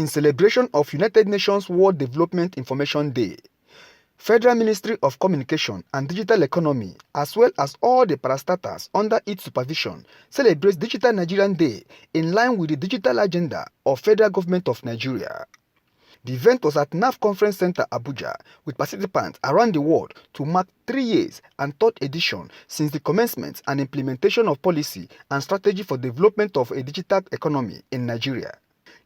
in celebration of United Nations World Development Information Day. Federal Ministry of Communication and Digital Economy, as well as all the parastatals under its supervision, celebrates Digital Nigerian Day in line with the digital agenda of Federal Government of Nigeria. The event was at NAF Conference Center, Abuja, with participants around the world to mark 3 years and third edition since the commencement and implementation of policy and strategy for development of a digital economy in Nigeria.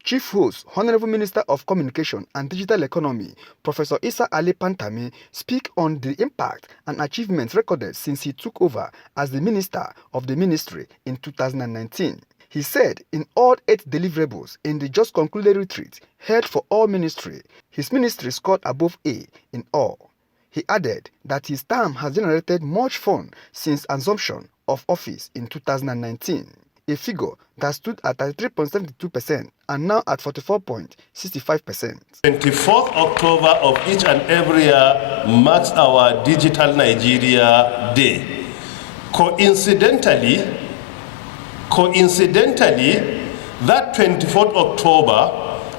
Chief host, Honorable Minister of Communication and Digital Economy, Professor Isa Ali Pantami, speak on the impact and achievements recorded since he took over as the Minister of the Ministry in 2019. He said in all 8 deliverables in the just concluded retreat held for all ministry, his ministry scored above A in all. He added that his term has generated much fund since assumption of office in 2019, a figure that stood at 33.72% and now at 44.65%. 24th October of each and every year marks our Digital Nigeria Day. Coincidentally, that 24th October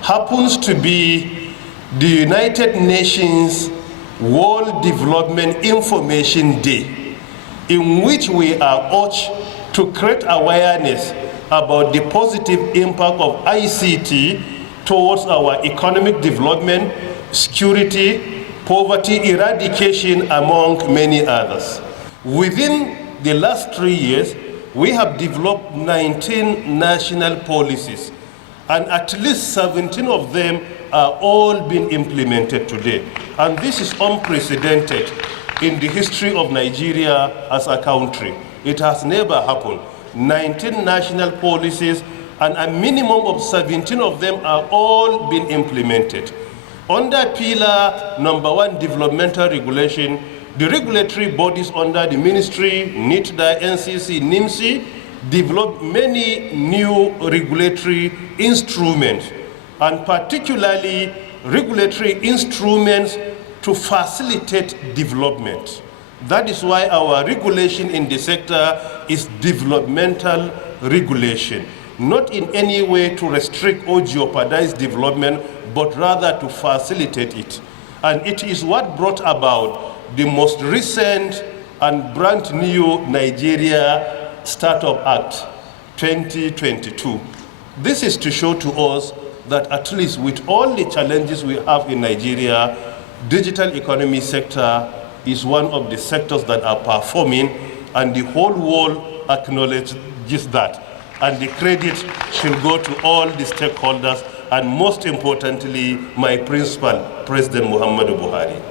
happens to be the United Nations World Development Information Day, in which we are urged to create awareness about the positive impact of ICT towards our economic development, security, poverty eradication, among many others. Within the last 3 years, we have developed 19 national policies, and at least 17 of them are all being implemented today. And this is unprecedented in the history of Nigeria as a country. It has never happened. 19 national policies, and a minimum of 17 of them are all being implemented. Under pillar number 1, developmental regulation, the regulatory bodies under the ministry, NITDA, NCC, NIMSI, developed many new regulatory instruments, and particularly regulatory instruments to facilitate development. That is why our regulation in the sector is developmental regulation, not in any way to restrict or jeopardize development, but rather to facilitate it. And it is what brought about the most recent and brand new Nigeria Startup Act 2022. This is to show to us that at least with all the challenges we have in Nigeria, digital economy sector is one of the sectors that are performing, and the whole world acknowledges that. And the credit should go to all the stakeholders, and most importantly, my principal, President Muhammadu Buhari.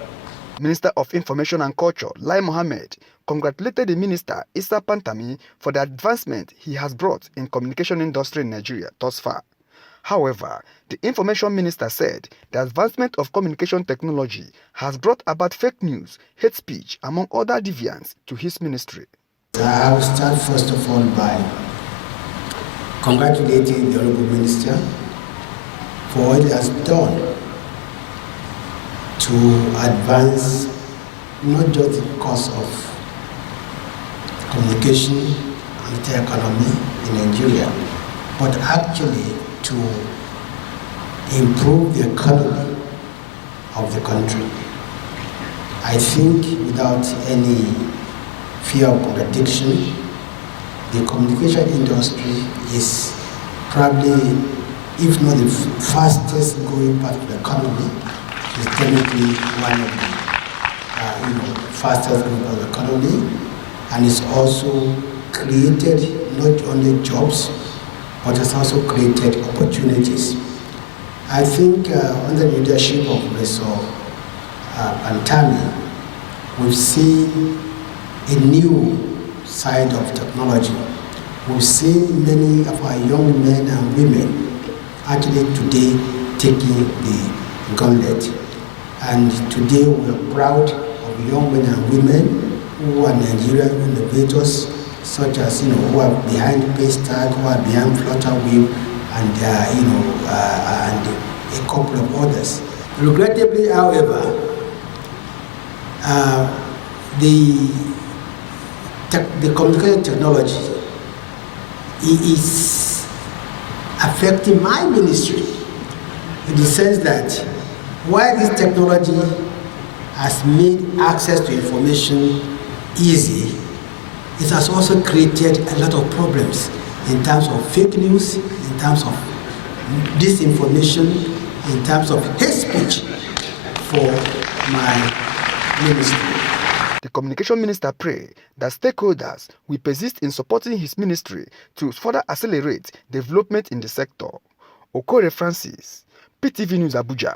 Minister of Information and Culture, Lai Mohammed, congratulated the minister, Isa Pantami, for the advancement he has brought in communication industry in Nigeria thus far. However, the information minister said the advancement of communication technology has brought about fake news, hate speech, among other deviants to his ministry. I will start first of all by congratulating the Honorable Minister for what he has done to advance not just the cause of communication and the economy in Nigeria, but actually to improve the economy of the country. I think without any fear of contradiction, the communication industry is probably, if not the fastest growing part of the economy, is definitely one of the fastest growing part of the economy, and it's also created not only jobs, but has also created opportunities. I think under the leadership of Professor Pantami, we've seen a new side of technology. We've seen many of our young men and women actually today taking the gauntlet. And today we are proud of young men and women who are Nigerian innovators, such as who are behind Paystack, who are behind Flutterwave, and and a couple of others. Regrettably, however, the communication technology is affecting my ministry in the sense that while this technology has made access to information easy, it has also created a lot of problems in terms of fake news, in terms of disinformation, in terms of hate speech for my ministry. The communication minister prayed that stakeholders will persist in supporting his ministry to further accelerate development in the sector. Okore Francis, PTV News Abuja.